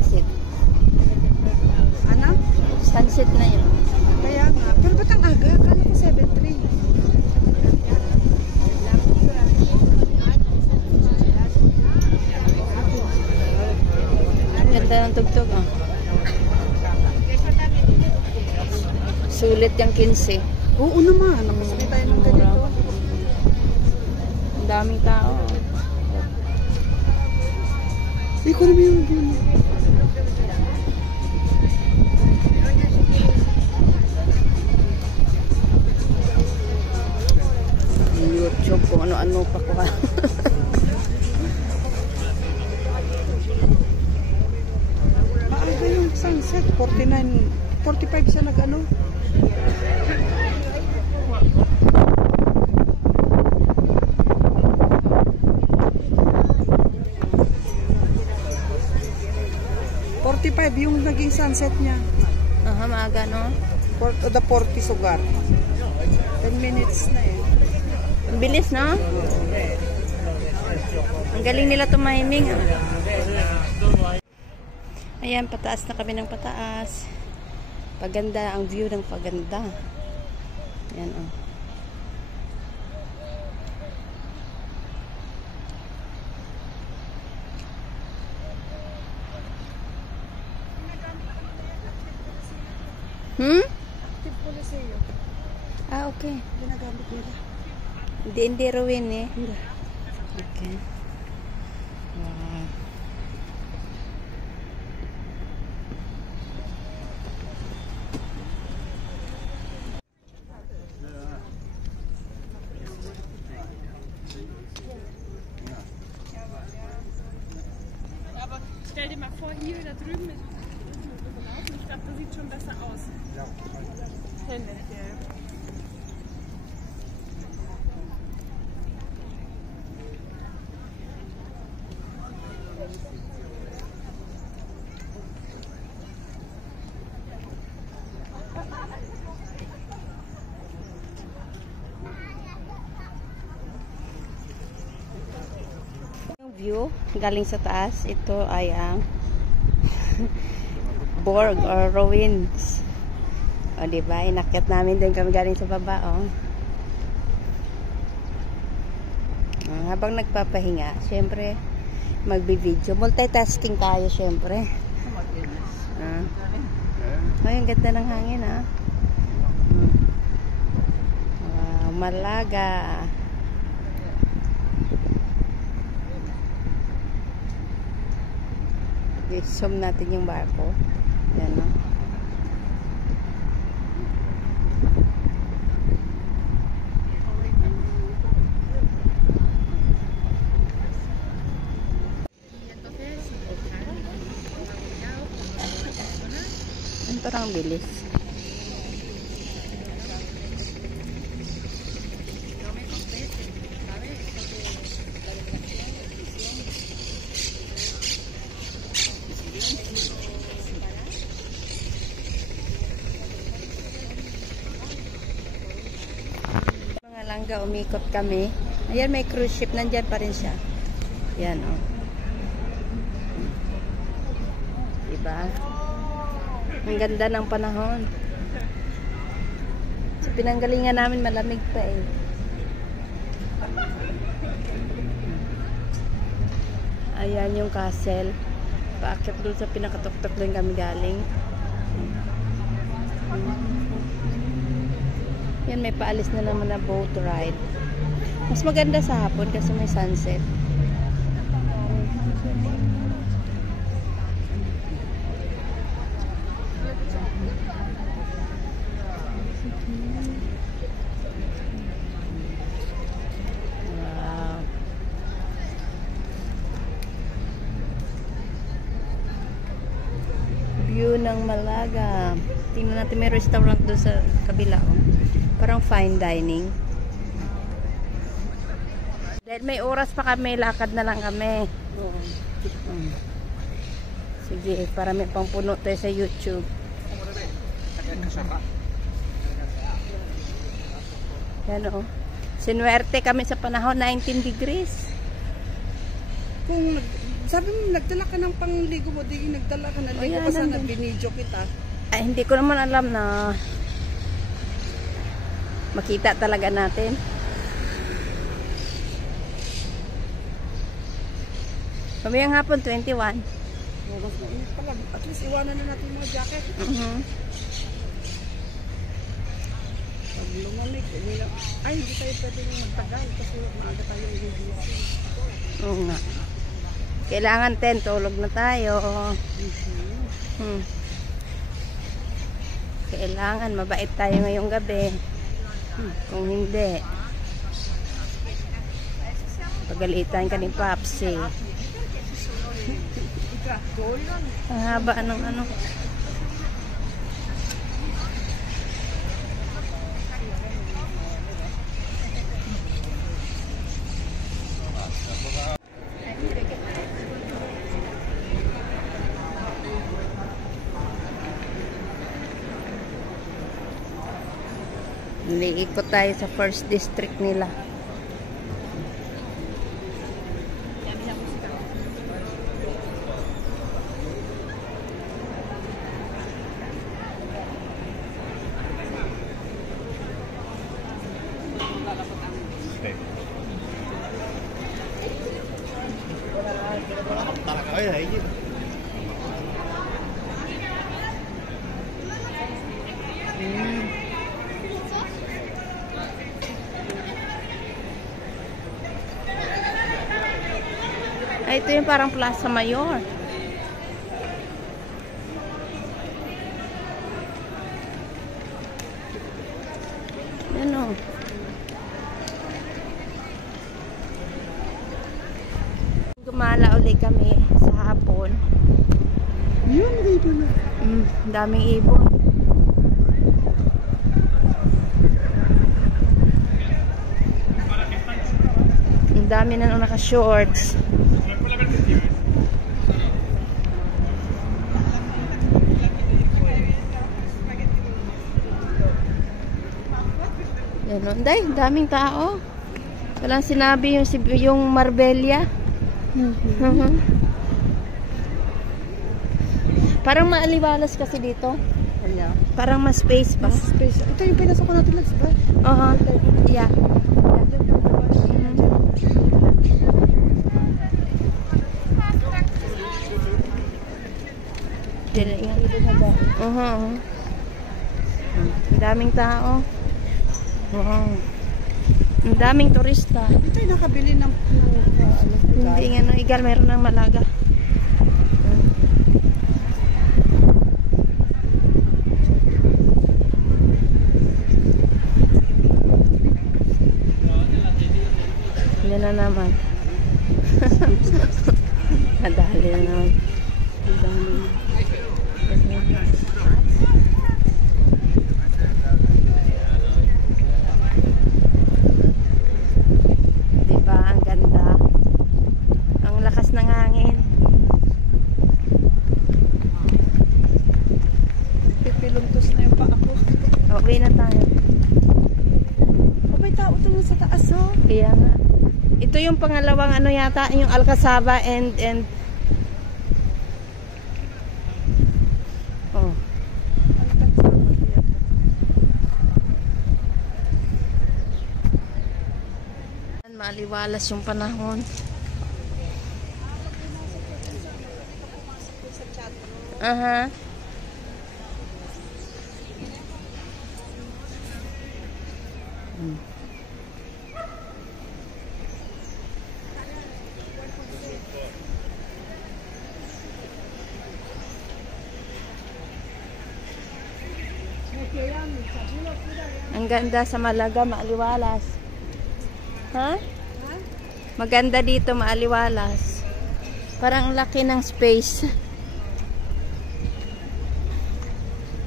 sunset. Ano? Sunset na yun. Kaya nga. Pero ba't ang aga? Kala ko 7:03. Ganda ng tugtog, oh. Sulit yung 15. Oo naman. Nakasali tayo ng ganito. Ang daming tao. Hindi ko naman yung gano'n. YouTube kung ano-ano pa ko. Maaga yung sunset. 45 siya nag-ano. Yung naging sunset niya. Aha, maaga, no? The 40 sugar. 10 minutes na eh. Ang bilis, no? Ang galing nila tumiming. Ayan, pataas na kami ng pataas. Paganda, ang view ng paganda. Ayan, oh. Active policeyo. Ah, okay. Ginagamit nila. Hindi Rowin eh. Hindi. Okay. Wow. Stell dir mal vor, hier da drüben ist ich glaube, das sieht schon besser aus. Tendenziell. Yung view galing sa taas, ito ay ang Borg or ruins. O, diba? Inakyat namin din kami galing sa baba, oh. Habang nagpapahinga, syempre, magbi-video. Multitasking tayo, syempre. Ay, ang ganda ng hangin, ah. Wow, Malaga. I-zoom natin yung barko. Yan, no? Parang bilis. Mga langga, umikot kami. Ayan, may cruise ship. Nandyan pa rin siya. Yan, oh. Diba? Ang ganda ng panahon. Sa pinanggalingan namin, malamig pa eh. Ayan yung castle. Paakyat doon sa pinakatuktok doon kami galing. Yan, may paalis na naman na boat ride. Mas maganda sa hapon kasi may sunset. Ng Malaga. Tingnan natin, may restaurant doon sa kabila, oh. Parang fine dining. Dahil may oras pa kami, lakad na lang kami. Sige, para may pangpuno tayo sa YouTube. Yan, oh. Sinuwerte kami sa panahon, 19 degrees. Kung Sabi mo, nagdala ka ng pangligo mo, di nagdala ka ng ligo yan, pa sana, nandun. binidyo kita. Ay, hindi ko naman alam na makita talaga natin. Mamayang hapon, 21. Mas mainit pala. At least iwanan na natin yung mga jacket. Pag lumamig, ay, hindi tayo pwede magtagal kasi maaga tayo i-release. Oo nga. Kailangan 10, tulog na tayo. Kailangan mabait tayo ngayong gabi. Kung hindi, pagalitan ka ni Papsi. Ang haba ng ano. Liikot tayo sa first district nila. Ay, ito yung parang Plaza Mayor. Yan o. Gumala ulit kami sa hapon. Yun, dito na. Daming ibon. Ang dami na nung naka-shorts. Yan o. Day, daming tao. Walang sinabi yung Marbella. Parang maaliwalas kasi dito. Kanya. Parang mas space pa. Space. Ito yung pinasok ko natin lang, ba? Yeah. Ang daming tao. Ang daming turista. Ito yung nakabili ng Hindi nga no, igal mayroon ng Malaga. Yan na naman. Nadali na naman. Diba, ang ganda. Ang lakas ng hangin. Pipiluntos na yung paa ko. Uwi na tayo. Oh, may tao doon sa taas, oh. Kaya nga. Ito yung pangalawang ano yata, yung Alcazaba and oh. Maliwalas yung panahon. Aha. Ang ganda sa Malaga, maaliwalas. Ha? Maganda dito, maaliwalas. Parang ang laki ng space.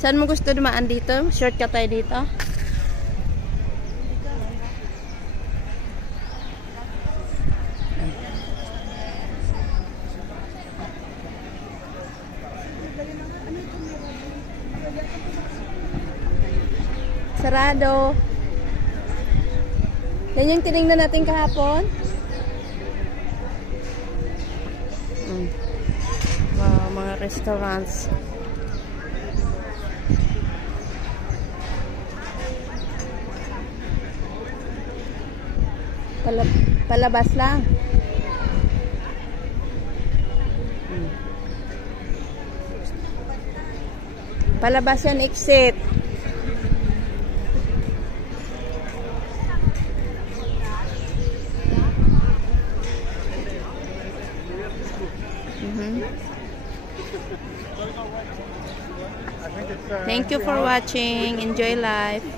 Saan mo gusto dumaan dito? Shortcut tayo dito? Sarado. Yan yung tinignan natin kahapon. restaurants. Palabas lang. Palabas yan, exit. Thank you for watching. Enjoy life.